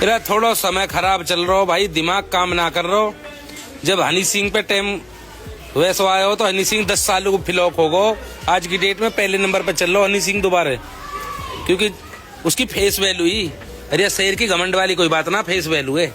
मेरा थोड़ा समय खराब चल रहा हो भाई, दिमाग काम ना कर रहा हो। जब हनी सिंह पे टाइम वैसा आया हो तो हनी सिंह 10 सालों को फ्लॉप हो गो। आज की डेट में पहले नंबर पे चल रहा हनी सिंह दोबारा, क्योंकि उसकी फेस वैल्यू ही। अरे शेर की घमंड वाली कोई बात ना, फेस वैल्यू है।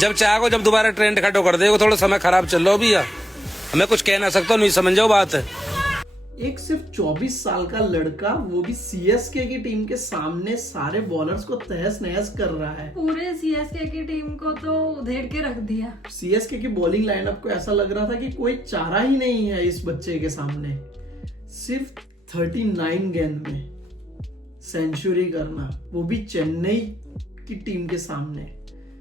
जब चाहो जब दोबारा ट्रेंड खड़ो कर देगा। थोड़ा समय खराब चल रहा हो भैया, मैं कुछ कह ना सकता, नहीं समझ जाओ बात। एक सिर्फ 24 साल का लड़का, वो भी सीएसके की टीम के सामने सारे बॉलर्स को तहस नहस कर रहा है। पूरे सीएसके की टीम को तो उधेड़ के रख दिया। सीएसके की बॉलिंग लाइनअप को ऐसा लग रहा था कि कोई चारा ही नहीं है इस बच्चे के सामने। सिर्फ 39 गेंद में सेंचुरी करना, वो भी चेन्नई की टीम के सामने,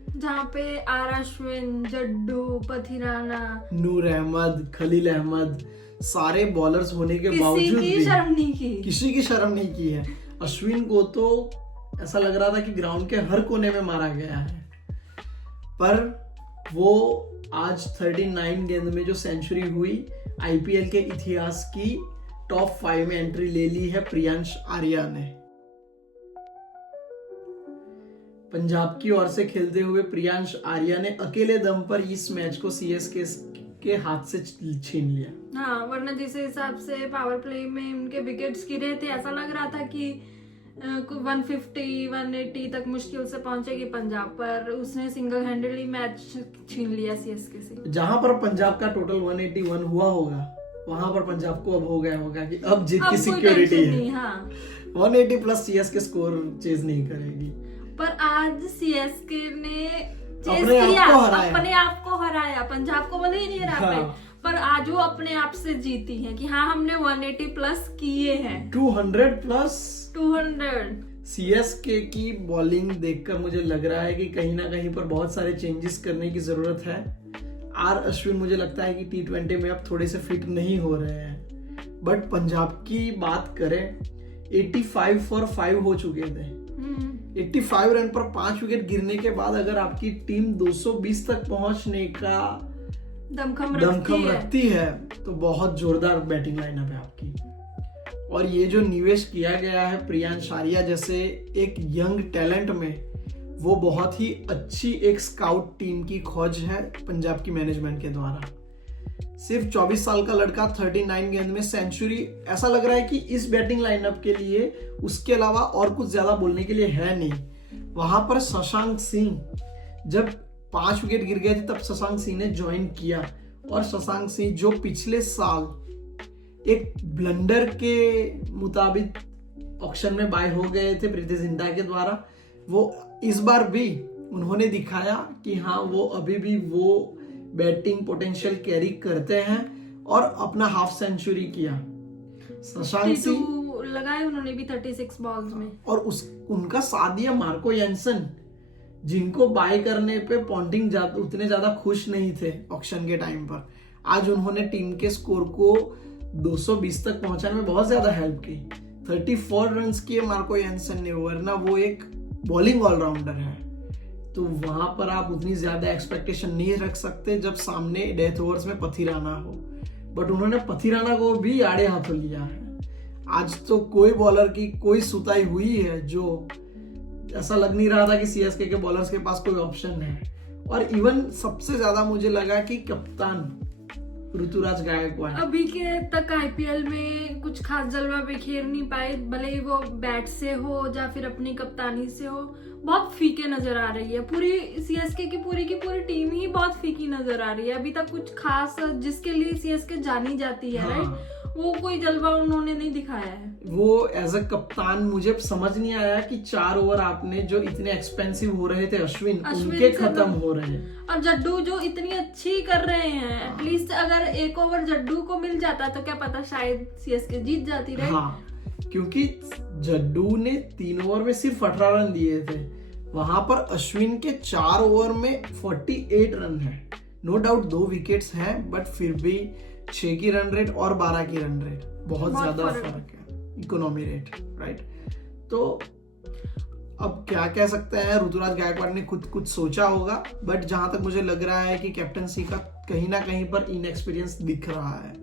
जहाँ पे आर अश्विन, जड्डू, पथिराना, नूर अहमद, खलील अहमद, सारे बॉलर्स होने के बावजूद भी शर्म नहीं की, किसी की शर्म नहीं की है। अश्विन को तो ऐसा लग रहा था कि ग्राउंड के हर कोने में मारा गया है, पर वो आज 39 गेंद में जो सेंचुरी हुई, आईपीएल के इतिहास की टॉप 5 में एंट्री ले ली है प्रियांश आर्या ने। पंजाब की ओर से खेलते हुए प्रियांश आर्या ने अकेले दम पर इस मैच को सीएसके के हाथ से छीन लिया। हाँ, वरना जिस हिसाब से पावर प्ले में उनके विकेट्स गिरे थे, ऐसा लग रहा था कि 150, 180 तक मुश्किल से पहुंचेगी पंजाब, पर उसने सिंगल हैंडेडली मैच छीन लिया सीएसके से। जहां पर पंजाब का टोटल 181 हुआ होगा, वहां पर पंजाब को अब हो गया होगा कि अब जीत की सिक्योरिटी है। हाँ। 180 प्लस सीएसके स्कोर चेज नहीं करेगी। पर आज सीएसके ने अपने आप को हराया। पंजाब को भले ही नहीं हरा पाए, पर आज वो अपने आप से जीती है कि हाँ, हमने 180 प्लस किए हैं। 200 प्लस 200। सीएसके की बॉलिंग देखकर मुझे लग रहा है कि कहीं ना कहीं पर बहुत सारे चेंजेस करने की जरूरत है। आर अश्विन मुझे लगता है कि T20 में अब थोड़े से फिट नहीं हो रहे हैं, बट पंजाब की बात करें 85 फॉर 5 हो चुके थे। 85 रन पर 5 विकेट गिरने के बाद अगर आपकी टीम 220 तक पहुंचने का दमखम रखती है तो बहुत जोरदार बैटिंग लाइनअप है आपकी। और ये जो निवेश किया गया है प्रियांश आर्या जैसे एक यंग टैलेंट में, वो बहुत ही अच्छी एक स्काउट टीम की खोज है पंजाब की मैनेजमेंट के द्वारा। सिर्फ 24 साल का लड़का 39 गेंद में सेंचुरी, ऐसा लग रहा है कि इस बैटिंग लाइनअप के लिए उसके अलावा और कुछ ज्यादा बोलने के लिए है नहीं। वहां पर शशांक सिंह, जब 5 विकेट गिर गए थे तब शशांक सिंह ने ज्वाइन किया, और शशांक सिंह जो पिछले साल एक ब्लंडर के मुताबिक ऑक्शन में बाय हो गए थे प्रीति जिंटा के द्वारा, वो इस बार भी उन्होंने दिखाया कि हाँ, वो अभी भी वो बैटिंग पोटेंशियल कैरी करते हैं और अपना हाफ सेंचुरी किया। शशांक सिंह लगाए उन्होंने भी 36 बॉल्स में, और उनका साथ दिया मार्को यानसन, जिनको बाय करने पे पॉन्टिंग उतने ज्यादा खुश नहीं थे ऑक्शन के टाइम पर। आज उन्होंने टीम के स्कोर को 220 तक पहुंचाने में बहुत ज्यादा हेल्प की। 34 रन किए मार्को यानसन ने, वरना वो एक बॉलिंग ऑलराउंडर है। तो वहां पर आप उतनी ज्यादा एक्सपेक्टेशन नहीं रख सकते जब सामने डेथ ओवर्स में पथिराना हो, बट उन्होंने पथिराना को भी आड़े हाथों लिया है। आज तो कोई बॉलर की कोई सुताई हुई है जो ऐसा लग नहीं रहा था कि सीएसके के बॉलर्स के पास कोई ऑप्शन है। और इवन सबसे ज्यादा मुझे लगा कि कप्तान ऋतुराज गायकवाड़ अभी के तक आईपीएल में कुछ खास जलवा बिखेर नहीं पाए, भले ही वो बैट से हो या फिर अपनी कप्तानी से हो, बहुत फीके नजर आ रही है। पूरी सीएसके की पूरी टीम ही बहुत फीकी नजर आ रही है। अभी तक कुछ खास जिसके लिए सीएसके जानी जाती है, राइट, वो कोई जलवा उन्होंने नहीं दिखाया है। वो एज अ कप्तान मुझे समझ नहीं आया कि 4 ओवर आपने जो इतने एक्सपेंसिव हो रहे थे अश्विन उनके खत्म हो रहे हैं, और जड्डू जो इतनी अच्छी कर रहे हैं, एटलीस्ट अगर 1 ओवर जड्डू को मिल जाता तो क्या पता शायद सीएसके जीत जाती रहे। हाँ, क्योंकि जड्डू ने 3 ओवर में सिर्फ 18 रन दिए थे, वहां पर अश्विन के 4 ओवर में 48 रन है। नो डाउट 2 विकेट्स हैं, बट फिर भी 6 की रन रेट और 12 की रन रेट बहुत ज्यादा फर्क है, इकोनॉमी रेट, राइट। तो अब क्या कह सकते हैं, ऋतुराज गायकवाड़ ने खुद कुछ सोचा होगा, बट जहां तक मुझे लग रहा है कि कैप्टनसी का कहीं ना कहीं पर इनएक्सपीरियंस दिख रहा है।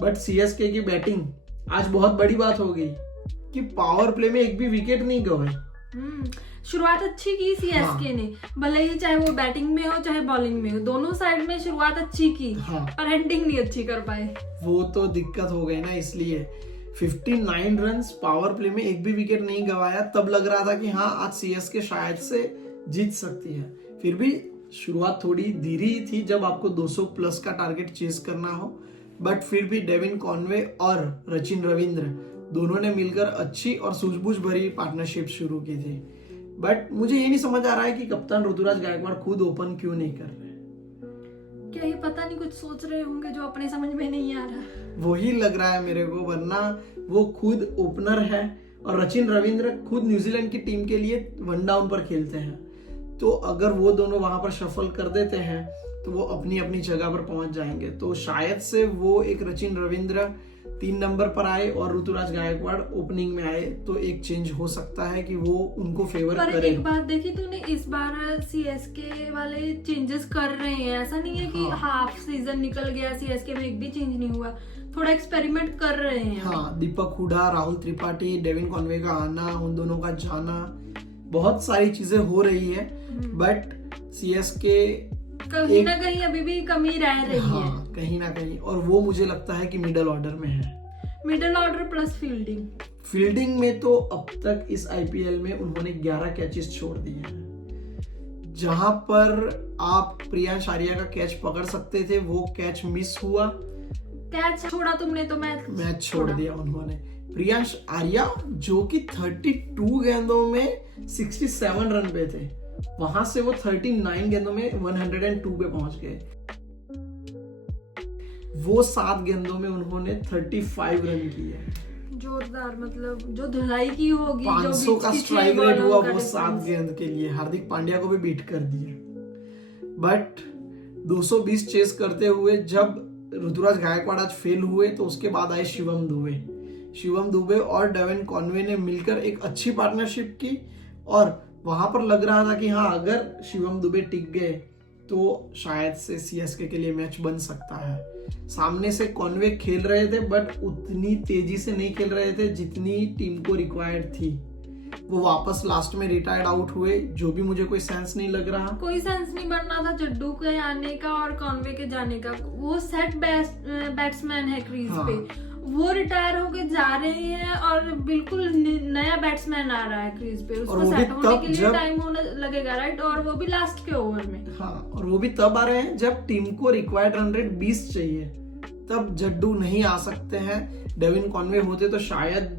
बट सीएसके की बैटिंग आज बहुत बड़ी बात हो गई कि पावर प्ले में एक भी विकेट नहीं गए। शुरुआत अच्छी की सीएसके ने, भले ही चाहे वो बैटिंग में हो चाहे बॉलिंग में हो, दोनों साइड में शुरुआत अच्छी की, पर एंडिंग नहीं अच्छी कर पाए। वो तो दिक्कत हो गई ना, इसलिए 59 रन्स पावर प्ले में, एक भी विकेट नहीं गवाया, तब लग रहा था कि हाँ आज सीएसके शायद से जीत सकती है। फिर भी शुरुआत थोड़ी धीरे ही थी जब आपको 200 प्लस का टारगेट चेज करना हो, बट फिर भी डेविन कॉनवे और रचिन रविंद्र दोनों ने मिलकर अच्छी और सूझबूझ भरी पार्टनरशिप शुरू की थी। बट मुझे ये नहीं समझ आ रहा है कि कप्तान ऋतुराज गायकवाड़ खुद ओपन क्यों नहीं कर रहे। क्या ये पता नहीं कुछ सोच रहे होंगे जो अपने समझ में नहीं आ रहा। वही लग रहा है मेरे को, वरना वो खुद ओपनर है और रचिन रविंद्र खुद न्यूजीलैंड की टीम के लिए 1 डाउन पर खेलते हैं। तो अगर वो दोनों वहां पर शफल कर देते हैं तो वो अपनी अपनी जगह पर पहुंच जाएंगे। तो शायद से वो एक रचिन रविंद्र 3 नंबर पर आए और ऋतुराज गायकवाड़ ओपनिंग में आए, तो एक चेंज हो सकता है कि वो उनको फेवर पर करे। एक बात देखी तूने, इस बार सीएसके वाले चेंजेस कर रहे हैं, ऐसा नहीं है कि हाफ सीजन निकल गया सीएसके में एक भी चेंज नहीं हुआ, थोड़ा एक्सपेरिमेंट कर रहे हैं। हाँ, दीपक हुडा, राहुल त्रिपाठी, डेविन कॉनवे का आना, उन दोनों का जाना, बहुत सारी चीजें हो रही है, बट सीएसके कहीं ना कहीं अभी भी कमी रह रही है। कहीं ना कहीं, और वो मुझे लगता है कि मिडल ऑर्डर में है। मिडल ऑर्डर प्लस फील्डिंग में तो अब तक इस आईपीएल में उन्होंने 11 कैचेस छोड़ दिए हैं। जहां पर आप प्रियांश आर्या का कैच पकड़ सकते थे वो कैच मिस हुआ। कैच छोड़ा तुमने तो मैच छोड़ दिया उन्होंने। प्रियांश आर्या जो कि 32 गेंदों में 67 रन पे थे, वहां से वो 39 गेंदों में 102 पे पहुंच गए। वो 7 गेंदों में उन्होंने 35 रन किए। जोरदार, मतलब जो धुलाई की होगी, 500 का स्ट्राइक रेट हुआ वो 7 गेंद के लिए। हार्दिक पांड्या को भी बीट कर दिए। बट 220 चेस करते हुए जब ऋतुराज गायकवाड़ आज फेल हुए तो उसके बाद आए शिवम दुबे और डेविन कॉनवे ने मिलकर एक अच्छी पार्टनरशिप की, और वहां पर लग रहा था कि हाँ अगर शिवम दुबे टिक गए तो शायद से सीएसके के लिए मैच बन सकता है। सामने से कॉनवे खेल रहे थे बट उतनी तेजी से नहीं खेल रहे थे जितनी टीम को रिक्वायर्ड थी। वो वापस लास्ट में रिटायर्ड आउट हुए, जो भी मुझे कोई सेंस नहीं लग रहा। कोई सेंस नहीं बन रहा था जड्डू के आने का और कॉनवे के जाने का। वो सेट बैट्समैन है क्रीज पे, वो रिटायर होके जा रहे हैं और बिल्कुल नया बैट्समैन आ रहा है क्रीज पे, उसको सेट होने के लिए टाइम होने लगेगा, राइट? और वो भी लास्ट के ओवर में। हाँ, और वो भी तब आ रहे हैं जब टीम को रिक्वायर्ड रन रेट 20 चाहिए, तब जड्डू नहीं आ सकते हैं। डेविन कॉनवे होते तो शायद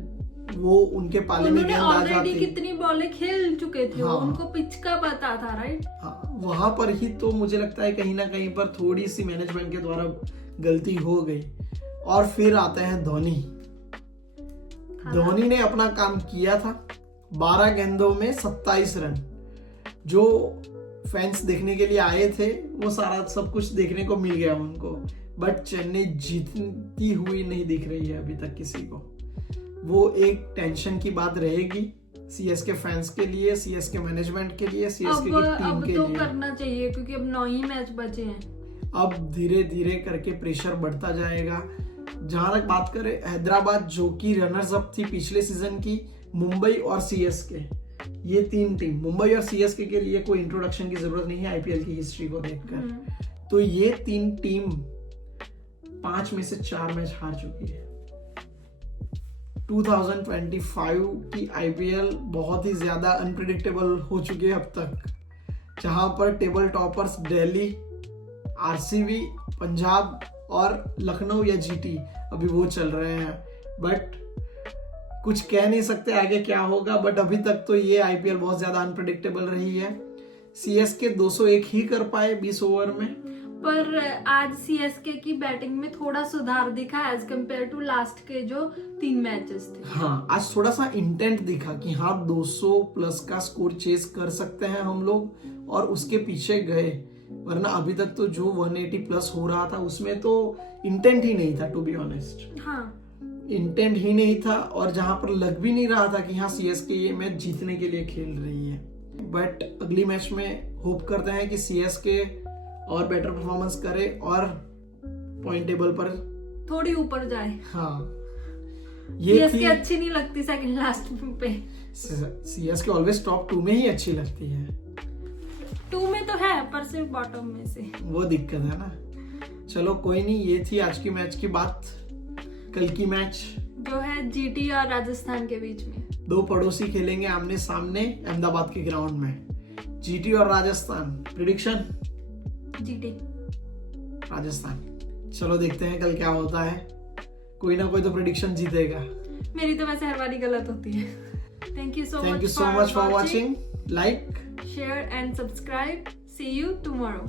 वो उनके पाले में गेंद आ जाती। ऑलरेडी कितनी बॉलें खेल चुके थे, हाँ, उनको पिच का पता था, राइट? हाँ, वहां पर ही तो मुझे लगता है कहीं ना कहीं पर थोड़ी सी मैनेजमेंट के द्वारा गलती हो गई। और फिर आते हैं धोनी ने अपना काम किया था। 12 गेंदों में 27 रन। जो फैंस देखने के लिए आए थे वो सारा सब कुछ देखने को मिल गया उनको, बट चेन्नई जीतती हुई नहीं दिख रही है अभी तक किसी को। वो एक टेंशन की बात रहेगी सीएसके फैंस के लिए, सीएसके मैनेजमेंट के लिए, सीएसके की टीम के लिए। अब तो करना चाहिए क्योंकि अब 9 ही मैच बचे हैं। अब धीरे धीरे करके प्रेशर बढ़ता जाएगा। जहां तक बात करें हैदराबाद, जो कि रनर्स अप थी पिछले सीजन की, मुंबई और सीएसके, ये 3 टीम, मुंबई और सीएसके के लिए कोई इंट्रोडक्शन की जरूरत नहीं है आईपीएल की हिस्ट्री को देखकर। तो ये 3 टीम 5 में से 4 मैच हार चुकी है। 2025 की आईपीएल बहुत ही ज्यादा अनप्रिडिक्टेबल हो चुकी है अब तक, जहां पर table toppers Delhi, RCB, Punjab और लखनऊ या जीटी अभी वो चल रहे हैं। बट कुछ कह नहीं सकते आगे क्या होगा, बट अभी तक तो ये आईपीएल बहुत ज्यादा अनप्रेडिक्टेबल रही है। सीएसके 201 ही कर पाए 20 ओवर में, पर आज सीएसके की बैटिंग में थोड़ा सुधार दिखा एज कम्पेयर टू लास्ट के जो 3 मैचेस थे। हाँ, आज थोड़ा सा इंटेंट दिखा कि हाँ 200 प्लस का स्कोर चेस कर सकते हैं हम लोग, और उसके पीछे गए। वरना अभी तक तो जो 180 प्लस हो रहा था उसमें तो इंटेंट ही नहीं था, टू बी ऑनेस्ट। हाँ, इंटेंट ही नहीं था, और जहां पर लग भी नहीं रहा था कि हाँ सीएसके ये मैच जीतने के लिए खेल रही है। बट अगली मैच में होप करते हैं कि सीएसके और बेटर परफॉर्मेंस करे और पॉइंट टेबल पर थोड़ी ऊपर जाए। हाँ, ये सीएसके अच्छी नहीं लगती सेकंड लास्ट पे। सीएसके ऑलवेज टॉप 2 में ही अच्छी लगती है। 2 में तो है पर सिर्फ बॉटम में से, वो दिक्कत है ना। चलो कोई नहीं, ये थी आज की मैच की बात। कल की मैच जो है जीटी और राजस्थान के बीच में। 2 पड़ोसी खेलेंगे आमने सामने अहमदाबाद के ग्राउंड में, जीटी और राजस्थान। Prediction GT Rajasthan. चलो देखते हैं कल क्या होता है, कोई ना कोई तो प्रिडिक्शन जीतेगा। मेरी तो वैसे हर बारी गलत होती है। Thank you so thank you so much for watching. Like, share and subscribe. See you tomorrow.